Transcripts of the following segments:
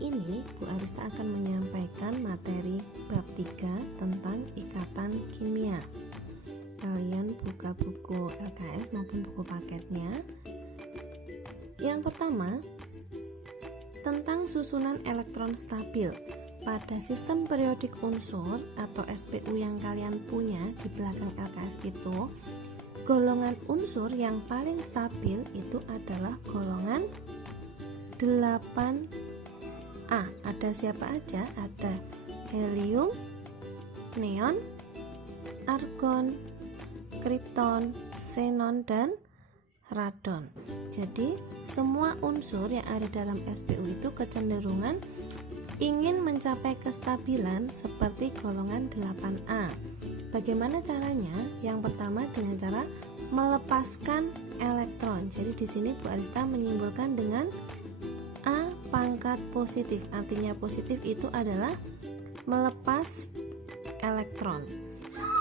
ini Bu Arista akan menyampaikan materi bab 3 tentang ikatan kimia. Kalian buka buku LKS maupun buku paketnya. Yang pertama, tentang susunan elektron stabil. Pada sistem periodik unsur atau SPU yang kalian punya di belakang LKS itu, golongan unsur yang paling stabil itu adalah golongan 8A. Ada siapa aja? Ada helium, neon, argon, kripton, xenon, dan radon. Jadi semua unsur yang ada dalam SPU itu kecenderungan ingin mencapai kestabilan seperti golongan 8A. Bagaimana caranya? Yang pertama dengan cara melepaskan elektron. Jadi di sini Bu Arista menyimpulkan dengan A pangkat positif. Artinya positif itu adalah melepas elektron.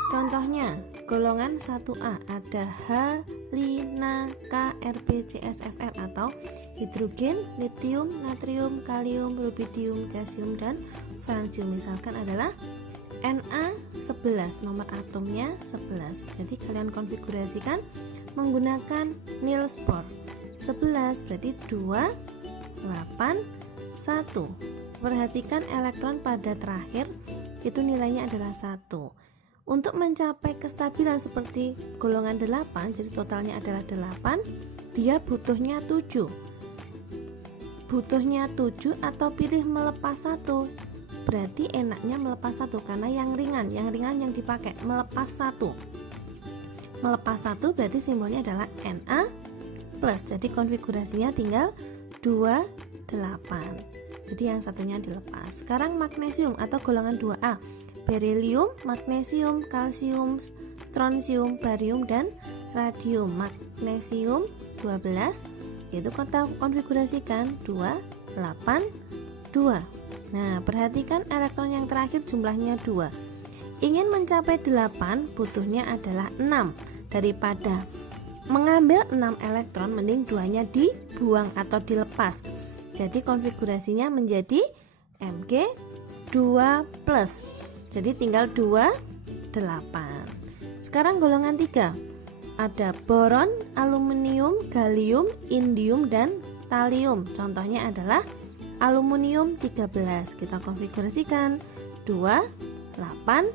Contohnya, golongan 1A ada H, Lina, K, Rb, Cs, Fr atau hidrogen, litium, natrium, kalium, rubidium, cesium, dan fransium. Misalkan adalah Na11, nomor atomnya 11. Jadi kalian konfigurasikan menggunakan Niels Bohr. 11 berarti 2, 8, 1. Perhatikan elektron pada terakhir itu nilainya adalah 1. Untuk mencapai kestabilan seperti golongan 8, jadi totalnya adalah 8, dia butuhnya 7. Butuhnya 7 atau pilih melepas 1. Berarti enaknya melepas 1 karena yang ringan yang dipakai melepas 1. Melepas 1 berarti simbolnya adalah Na plus. Jadi konfigurasinya tinggal 2, 8. Jadi yang satunya dilepas. Sekarang magnesium atau golongan 2A. Berilium, magnesium, kalsium, strontium, barium, dan radium. Magnesium 12 itu kita konfigurasikan 2, 8, 2. Nah, perhatikan elektron yang terakhir jumlahnya 2. Ingin mencapai 8 butuhnya adalah 6. Daripada mengambil 6 elektron, mending 2-nya dibuang atau dilepas. Jadi konfigurasinya menjadi Mg2+. Jadi tinggal 2, 8. Sekarang golongan 3. Ada boron, aluminium, gallium, indium, dan thallium. Contohnya adalah aluminium 13. Kita konfigurasikan 2, 8,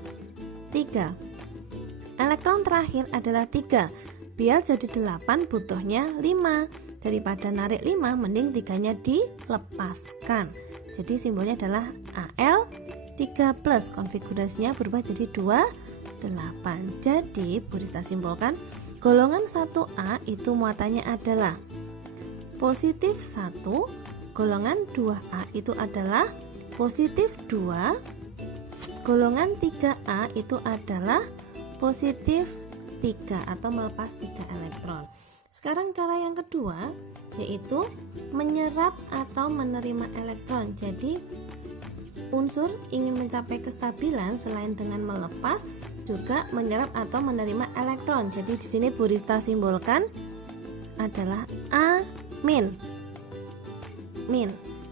3. Elektron terakhir adalah 3. Biar jadi 8 butuhnya 5. Daripada narik 5 mending 3-nya dilepaskan. Jadi simbolnya adalah Al3+. Konfigurasinya berubah jadi 2, 8. Jadi Bu Arista simpulkan golongan 1A itu muatannya adalah positif 1. Golongan 2A itu adalah positif 2. Golongan 3A itu adalah positif 3 atau melepas 3 elektron. Sekarang cara yang kedua yaitu menyerap atau menerima elektron. Jadi unsur ingin mencapai kestabilan selain dengan melepas juga menyerap atau menerima elektron. Jadi di sini Bu Arista simbolkan adalah A-. Min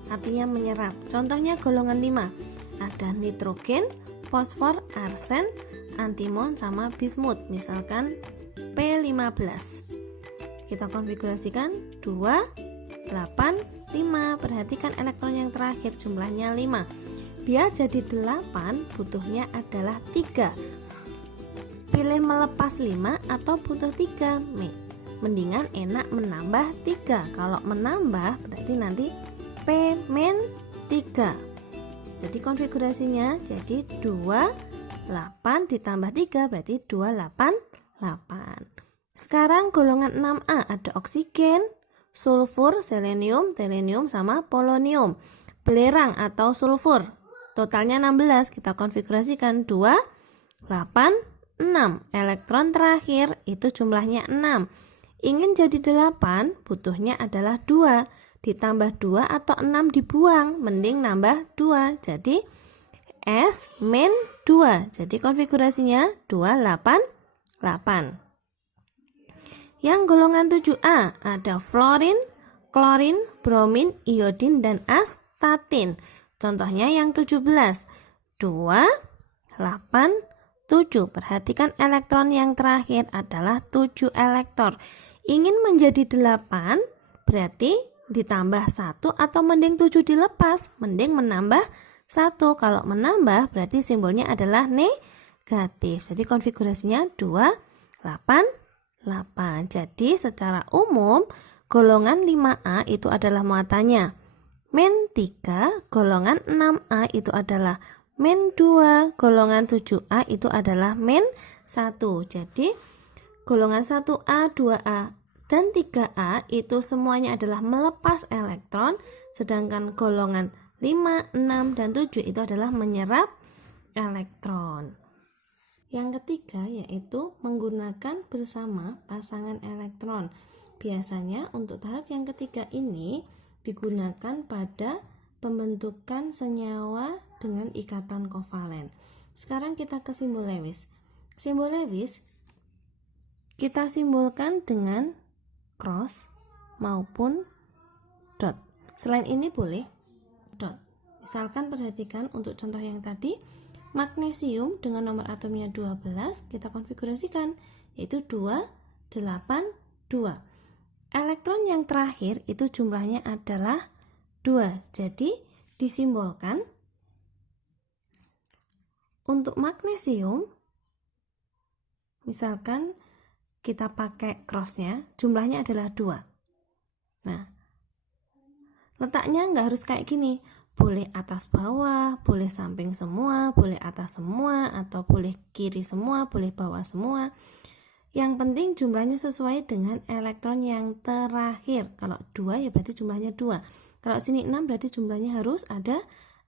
artinya menyerap. Contohnya golongan 5. Ada nitrogen, fosfor, arsen, antimon, sama bismut. Misalkan P15. Kita konfigurasikan 2, 8, 5. Perhatikan elektron yang terakhir jumlahnya 5. Biar jadi 8 butuhnya adalah 3. Pilih melepas 5 atau butuh 3. Mendingan enak menambah 3. Kalau menambah berarti nanti P-3. Jadi konfigurasinya jadi 2, 8 ditambah 3 berarti 2, 8, 8. Sekarang golongan 6A ada oksigen, sulfur, selenium, selenium, sama polonium. Belerang atau sulfur. Totalnya 16. Kita konfigurasikan 2, 8, 6. Elektron terakhir itu jumlahnya 6. Ingin jadi 8 butuhnya adalah 2. Ditambah 2 atau 6 dibuang, mending nambah 2. Jadi S-2. Jadi konfigurasinya 2, 8, 8. Yang golongan 7A ada fluorin, klorin, bromin, iodin, dan statin. Contohnya yang 17. 2, 8, 7. Perhatikan elektron yang terakhir adalah 7 elektron. Ingin menjadi 8, berarti ditambah 1 atau mending 7 dilepas. Mending menambah 1. Kalau menambah berarti simbolnya adalah negatif. Jadi konfigurasinya 2, 8, 8. Jadi secara umum golongan 5A itu adalah muatannya min 3, golongan 6A itu adalah min 2, golongan 7A itu adalah min 1. Jadi golongan 1A, 2A, dan 3A itu semuanya adalah melepas elektron, sedangkan golongan 5, 6, dan 7 itu adalah menyerap elektron. Yang ketiga yaitu menggunakan bersama pasangan elektron. Biasanya untuk tahap yang ketiga ini digunakan pada pembentukan senyawa dengan ikatan kovalen. Sekarang kita ke simbol Lewis. Simbol Lewis kita simbolkan dengan cross maupun dot. Selain ini boleh dot. Misalkan perhatikan untuk contoh yang tadi, magnesium dengan nomor atomnya 12 kita konfigurasikan yaitu 2, 8, 2. Elektron yang terakhir itu jumlahnya adalah 2. Jadi disimbolkan untuk magnesium, misalkan kita pakai crossnya, jumlahnya adalah 2. Nah, letaknya nggak harus kayak gini. Boleh atas bawah, boleh samping semua, boleh atas semua, atau boleh kiri semua, boleh bawah semua. Yang penting jumlahnya sesuai dengan elektron yang terakhir. Kalau 2 ya berarti jumlahnya 2. Kalau sini 6 berarti jumlahnya harus ada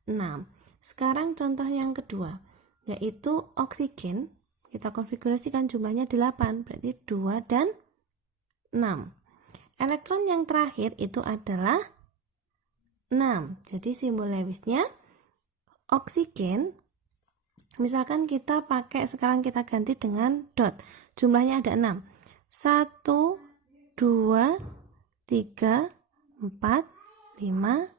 6. Sekarang contoh yang kedua, yaitu oksigen. Kita konfigurasikan jumlahnya 8, berarti 2 dan 6. Elektron yang terakhir itu adalah 6. Jadi simbol Lewisnya oksigen. Misalkan kita pakai, sekarang kita ganti dengan dot. Jumlahnya ada 6. 1, 2, 3, 4, 5,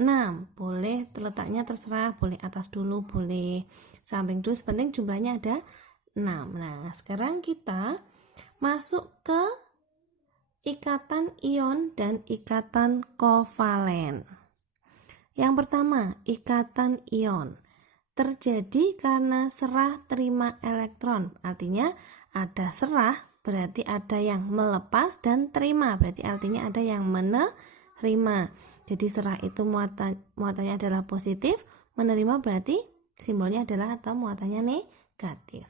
6. Boleh letaknya terserah, boleh atas dulu, boleh samping dulu, sepenting jumlahnya ada 6. Nah, sekarang kita masuk ke ikatan ion dan ikatan kovalen. Yang pertama, ikatan ion terjadi karena serah terima elektron. Artinya ada serah berarti ada yang melepas, dan terima berarti artinya ada yang menerima. Jadi serah itu muatannya adalah positif, menerima berarti simbolnya adalah atau muatannya negatif.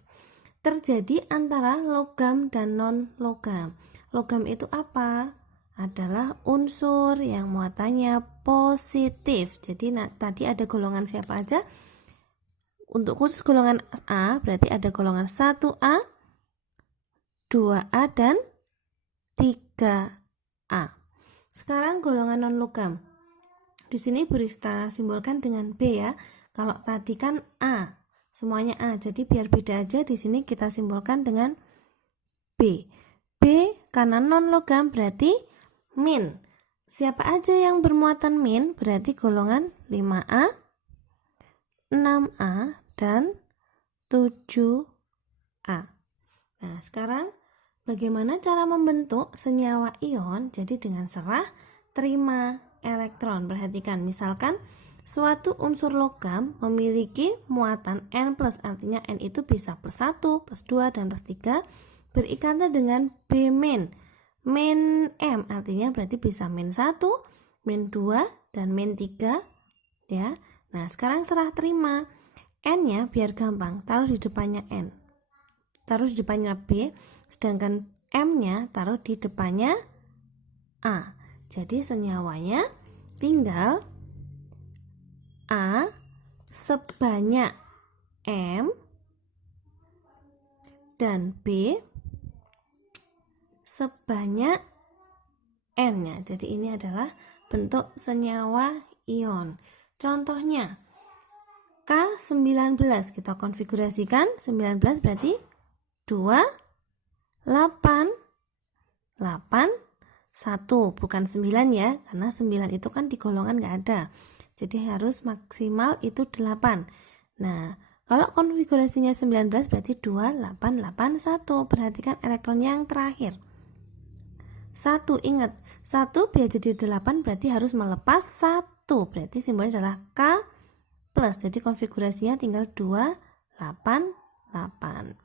Terjadi antara logam dan non logam. Logam itu apa? Adalah unsur yang muatannya positif. Jadi tadi ada golongan siapa aja? Untuk khusus golongan A berarti ada golongan 1A, 2A, dan 3A. Sekarang golongan non-logam. Di sini Bu Rista simbolkan dengan B ya. Kalau tadi kan A, semuanya A. Jadi biar beda aja, di sini kita simbolkan dengan B. B karena non-logam berarti min. Siapa aja yang bermuatan min berarti golongan 5A, 6A, dan 7A. Nah, sekarang bagaimana cara membentuk senyawa ion? Jadi dengan serah terima elektron. Perhatikan, misalkan suatu unsur logam memiliki muatan N+, artinya N itu bisa +1, +2, dan +3, berikatan dengan B-, min M, artinya berarti bisa -1, -2, dan -3 ya. Nah, sekarang serah terima. N-nya biar gampang, taruh di depannya N. Taruh di depannya B, sedangkan M-nya taruh di depannya A. Jadi senyawanya tinggal A sebanyak M dan B sebanyak N-nya. Jadi ini adalah bentuk senyawa ion. Contohnya K19 kita konfigurasikan. 19 berarti 2, 8, 8, 1, bukan 9 ya, karena 9 itu kan di golongan nggak ada. Jadi harus maksimal itu 8. Nah, kalau konfigurasinya 19 berarti 2881. Perhatikan elektron yang terakhir. 1, ingat, 1 biar jadi 8 berarti harus melepas 1. Berarti simbolnya adalah K plus. Jadi konfigurasinya tinggal 288.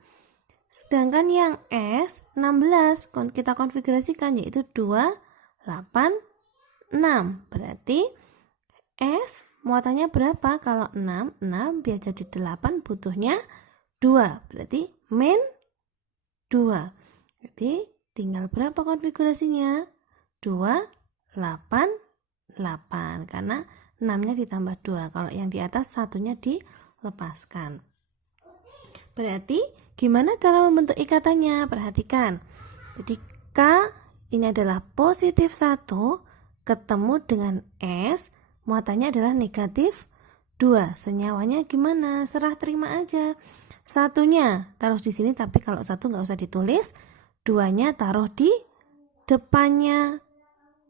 Sedangkan yang S 16 kita konfigurasikan yaitu 286. Berarti S muatannya berapa? Kalau 6 biar jadi 8 butuhnya 2. Berarti min 2. Berarti tinggal berapa konfigurasinya? 288 karena 6-nya ditambah 2. Kalau yang di atas satunya dilepaskan. Berarti gimana cara membentuk ikatannya? Perhatikan. Jadi K ini adalah positif 1 ketemu dengan S, muatannya adalah negatif 2. Senyawanya gimana? Serah terima aja. Satunya taruh di sini, tapi kalau satu nggak usah ditulis. 2-nya taruh di depannya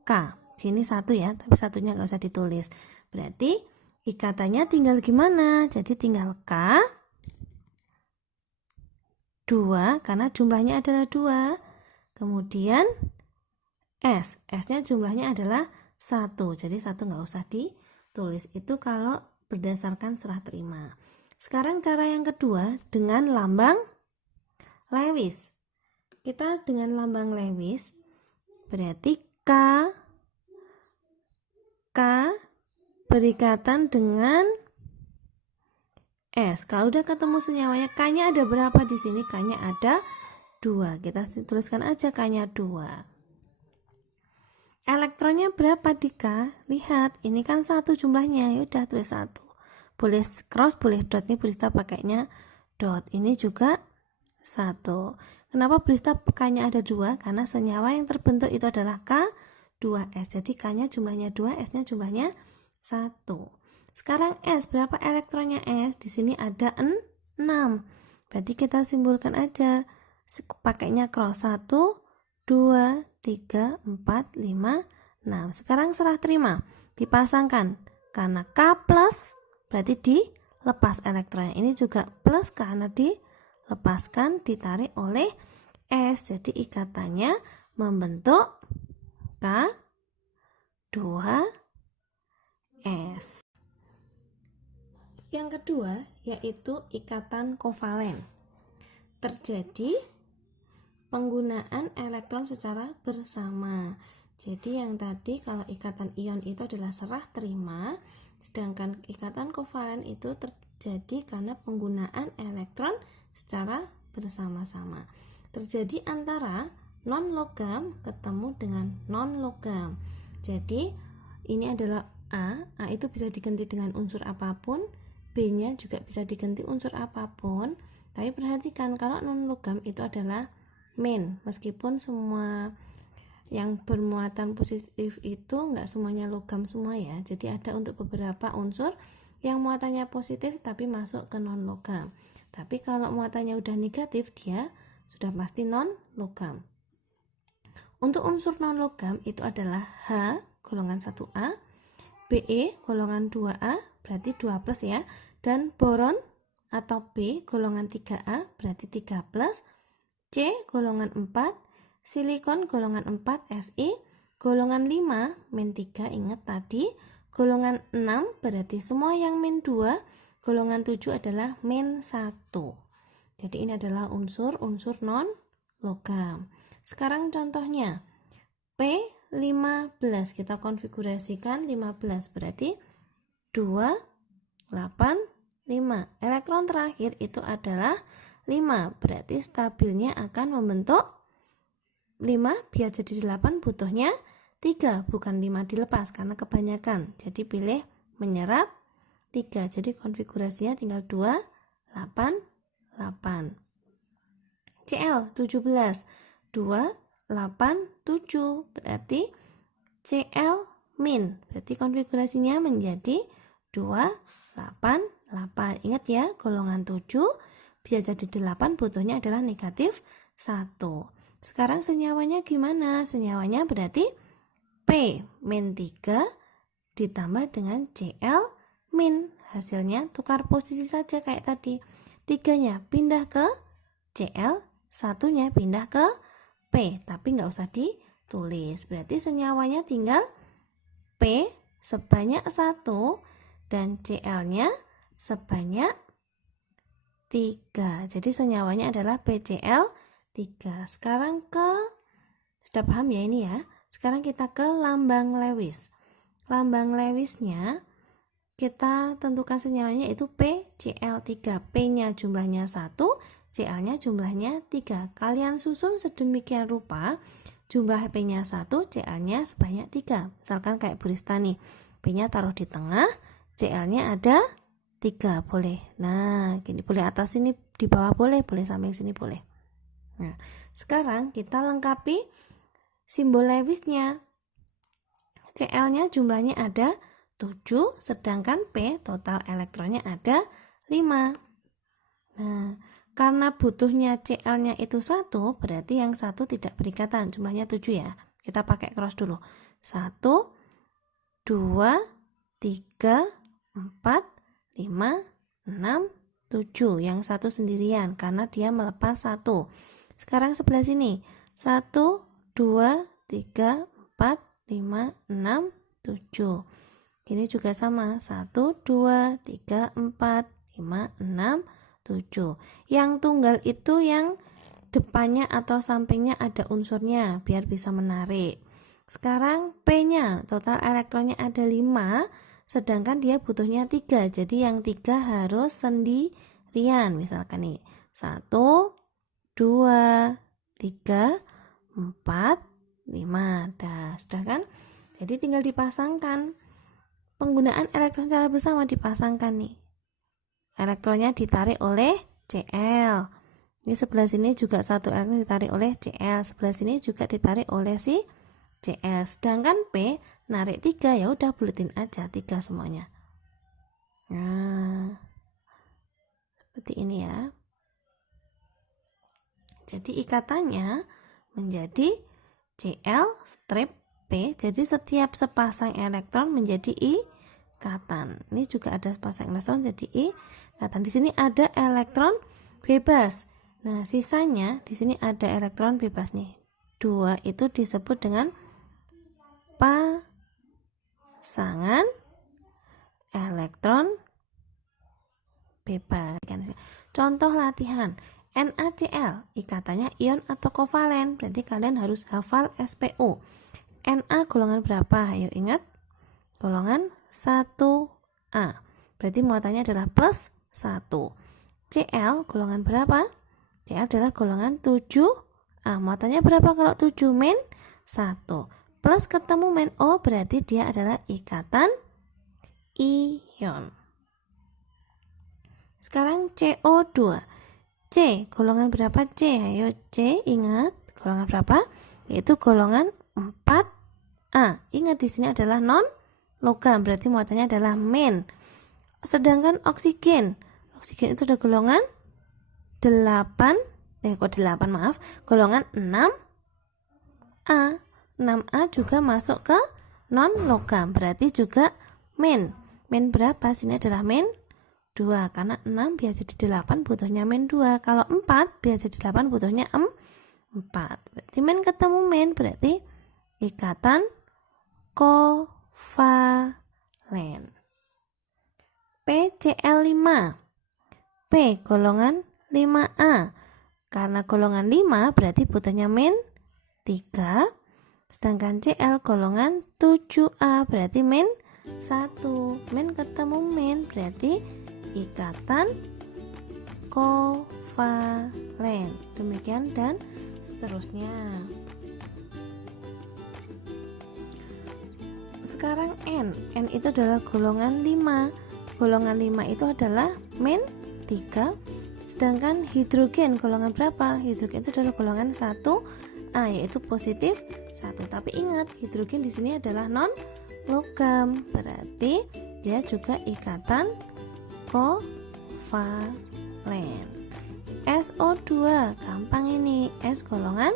K. Sini 1 ya, tapi satunya nggak usah ditulis. Berarti ikatannya tinggal gimana? Jadi tinggal K 2 karena jumlahnya adalah 2. Kemudian S-nya jumlahnya adalah 1. Jadi 1 nggak usah ditulis. Itu kalau berdasarkan serah terima. Sekarang cara yang kedua dengan lambang Lewis. Kita dengan lambang Lewis berarti K berikatan dengan S. Kalau udah ketemu senyawanya, K-nya ada berapa di sini? K-nya ada 2. Kita tuliskan aja K-nya 2. Elektronnya berapa di K? Lihat, ini kan 1 jumlahnya. Ya udah tulis 1. Boleh cross, boleh dot. Ini Brista pakainya dot. Ini juga 1. Kenapa Brista K-nya ada 2? Karena senyawa yang terbentuk itu adalah K2S. Jadi K-nya jumlahnya 2, S-nya jumlahnya 1. Sekarang S, berapa elektronnya S? Di sini ada 6. Berarti kita simbolkan aja. Pakainya cross 1, 2, 3, 4, 5, 6. Sekarang serah terima. Dipasangkan. Karena K plus, berarti dilepas elektronnya. Ini juga plus karena dilepaskan, ditarik oleh S. Jadi ikatannya membentuk K2S. Yang kedua yaitu ikatan kovalen. Terjadi penggunaan elektron secara bersama. Jadi yang tadi kalau ikatan ion itu adalah serah terima, sedangkan ikatan kovalen itu terjadi karena penggunaan elektron secara bersama-sama. Terjadi antara non-logam ketemu dengan non-logam. Jadi ini adalah A itu bisa diganti dengan unsur apapun, B-nya juga bisa diganti unsur apapun. Tapi perhatikan kalau non-logam itu adalah min, meskipun semua yang bermuatan positif itu enggak semuanya logam semua ya. Jadi ada untuk beberapa unsur yang muatannya positif tapi masuk ke non-logam. Tapi kalau muatannya udah negatif, dia sudah pasti non-logam. Untuk unsur non-logam itu adalah H golongan 1A, Be golongan 2A berarti 2 plus ya, dan boron atau B golongan 3A berarti 3 plus, C golongan 4, silikon golongan 4 Si, golongan 5 min 3 ingat tadi, golongan 6 berarti semua yang min 2, golongan 7 adalah min 1. Jadi ini adalah unsur-unsur non logam. Sekarang contohnya P15 kita konfigurasikan 15 berarti 2, 8, 5. Elektron terakhir itu adalah 5, berarti stabilnya akan membentuk 5 biar jadi 8 butuhnya 3, bukan 5 dilepas karena kebanyakan. Jadi pilih menyerap 3. Jadi konfigurasinya tinggal 2, 8, 8. Cl 17 2, 8, 7 berarti Cl min, berarti konfigurasinya menjadi 2, 8, 8. Ingat ya, golongan 7 biar jadi 8 butuhnya adalah negatif 1. Sekarang senyawanya gimana? Senyawanya berarti P min 3, ditambah dengan Cl min. Hasilnya tukar posisi saja kayak tadi. 3-nya pindah ke Cl, 1-nya pindah ke P, tapi nggak usah ditulis. Berarti senyawanya tinggal P sebanyak 1 dan Cl-nya sebanyak 3. Jadi senyawanya adalah PCl3. Sekarang sudah paham ya ini ya. Sekarang kita ke lambang Lewis. Lambang Lewisnya kita tentukan senyawanya itu PCl3. P-nya jumlahnya 1, Cl-nya jumlahnya 3. Kalian susun sedemikian rupa, jumlah P-nya 1, Cl-nya sebanyak 3. Misalkan kayak Burista nih, P-nya taruh di tengah, Cl-nya ada 3, boleh. Nah, gini boleh atas sini, di bawah boleh samping sini boleh. Nah, sekarang kita lengkapi simbol Lewisnya. Cl-nya jumlahnya ada 7, sedangkan P total elektronnya ada 5. Nah, karena butuhnya Cl-nya itu 1, berarti yang 1 tidak berikatan, jumlahnya 7 ya. Kita pakai cross dulu. 1, 2, 3, 4, 5, 6, 7. Yang 1 sendirian karena dia melepas 1. Sekarang sebelah sini. 1, 2, 3, 4, 5, 6, 7. Ini juga sama. 1, 2, 3, 4, 5, 6, 7. Yang tunggal itu yang depannya atau sampingnya ada unsurnya biar bisa menarik. Sekarang P-nya total elektronnya ada 5, sedangkan dia butuhnya 3. Jadi yang 3 harus sendirian. Misalkan nih 1, 2, 3, 4, 5. Sudah kan? Jadi tinggal dipasangkan. Penggunaan elektron secara bersama dipasangkan nih. Elektronnya ditarik oleh Cl. Ini sebelah sini juga satu elektron ditarik oleh Cl, sebelah sini juga ditarik oleh si Cl. Sedangkan P narik 3, ya udah buletin aja 3 semuanya. Nah, seperti ini ya. Jadi ikatannya menjadi Cl strip P. Jadi setiap sepasang elektron menjadi ikatan. Ini juga ada sepasang elektron jadi ikatan. Di sini ada elektron bebas. Nah, sisanya di sini ada elektron bebas nih. 2 itu disebut dengan pasangan elektron bebas. Contoh latihan. NaCl ikatannya ion atau kovalen. Berarti kalian harus hafal SPO. Na golongan berapa? Ayo ingat. Golongan 1A. Berarti muatannya adalah plus 1. Cl golongan berapa? Cl adalah golongan 7A. Muatannya berapa kalau 7? Min 1. Plus ketemu min O berarti dia adalah ikatan ion. Sekarang CO2. C golongan berapa C? Ayo C ingat golongan berapa? Yaitu golongan 4A. Ingat di sini adalah non logam, berarti muatannya adalah min. Sedangkan oksigen itu ada golongan 8, golongan 6A. 6A juga masuk ke non logam, berarti juga min. Min berapa? Sini adalah min 2, karena 6 biar jadi 8 butuhnya min 2. Kalau 4 biar jadi 8 butuhnya 4. Berarti min ketemu min, berarti ikatan kovalen. PCl5. P golongan 5A. Karena golongan 5 berarti butuhnya min 3. Sedangkan Cl golongan 7A berarti min 1. Min ketemu min berarti ikatan kovalen. Demikian dan seterusnya. Sekarang N itu adalah golongan 5. Golongan 5 itu adalah min 3. Sedangkan hidrogen golongan berapa? Hidrogen itu adalah golongan 1A, yaitu positif 1. Tapi ingat, hidrogen di sini adalah non logam, berarti dia juga ikatan kovalen. SO2 gampang ini, S golongan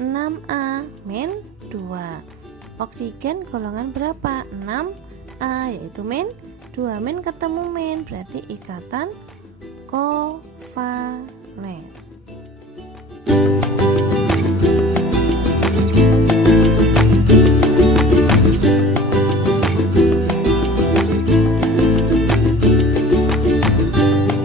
6A min 2. Oksigen golongan berapa? 6 A yaitu min, 2 min ketemu min berarti ikatan kovalen.